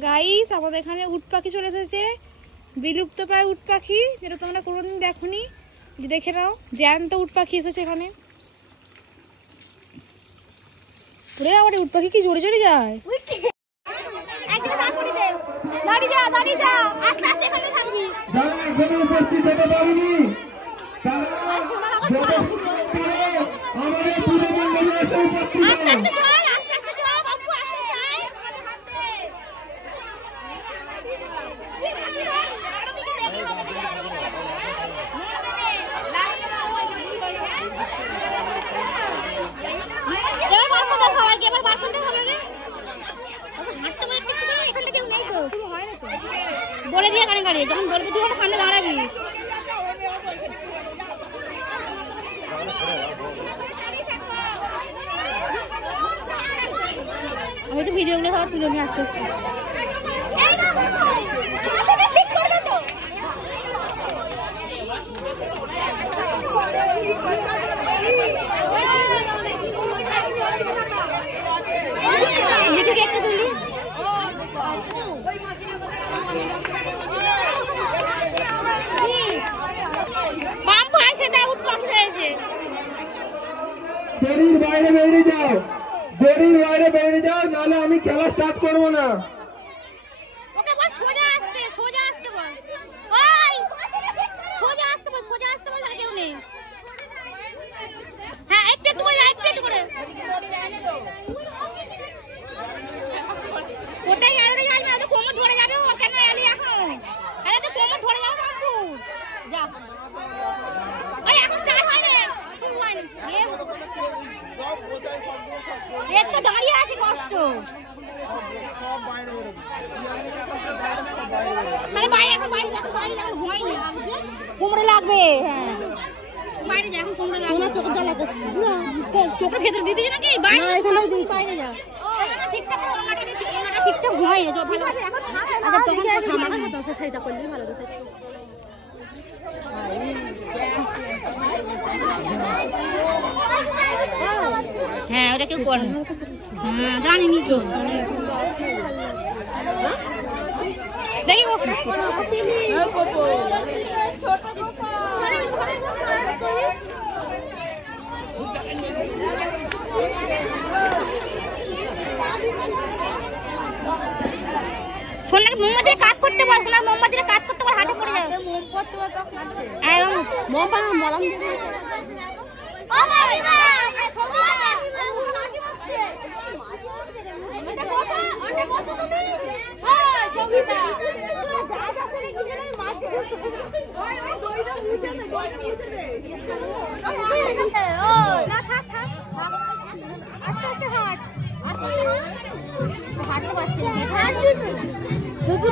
Guys আমাদের এখানে উট পাখি চলে এসেছে, বিলুপ্ত প্রায় উট পাখি, যেটা তোমরা কোনোদিন দেখোনি। দেখে নাও, জ্যান্ত উট পাখি এসেছে এখানে। আমার উট পাখি কি জোরে জোরে যায়। বলে দিয়ে কানে কানে যখন বলবো তুই সামনে দাঁড়াবি। আমি তো ভিডিওগুলো সব তুলে নিয়ে আসতে আসতে দড়ির বাইরে বেরিয়ে যাও, দড়ির বাইরে বেরিয়ে যাও, নাহলে আমি খেলা স্টার্ট করবো না। ওকে বল সোজা আসতে, সোজা আসতে বল। ওই সোজা আসতে বল, সোজা আসতে বল, আর কেউ নেই। হ্যাঁ একটু একটু করে, একটু একটু করে। কোথায় গেলে যাবে না, তো কোমর ধরে যাবে। ও কেন এলি এখন? আরে তো কোমর ধরে যাবে বাবু। যা ওই এখন স্টার্ট হয় না, শুরু হয় না। এত তো দাঁড়িয়ে আছে কষ্ট। মানে বাইরে এখন বাইরে যা, বাইরে যা, ঘুমাইনি কোমরে লাগবে। হ্যাঁ বাইরে যা, এখন কোমরে লাগবে। চোখ জ্বালা করছে, চোখের ভেতরে দিতে নাকি বাইরে এখানে দিই, বাইরে যা। ঠিকঠাক ঠিকঠাক ঘুমাই না, ভালো আছে এখন। আচ্ছা তখন আমার সাথে আছে, সেইটা করলেই ভালো আছে। হ্যাঁ ওটা কেউ করে না। হ্যাঁ জানিনি তো, দেখি সোনার মোমবাতির কাজ করতে বল, সোনার মোমবাতির কাজ করতে বল, হাতে পড়ে যাবে।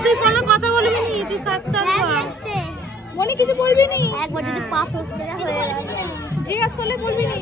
তুই কোনো কথা বলবি নি, তুই কাঁদতে মনে কিছু বলবি নি। একবার যদি পা ফসকে হয়ে জিজ্ঞাসা করলে বলবি নি।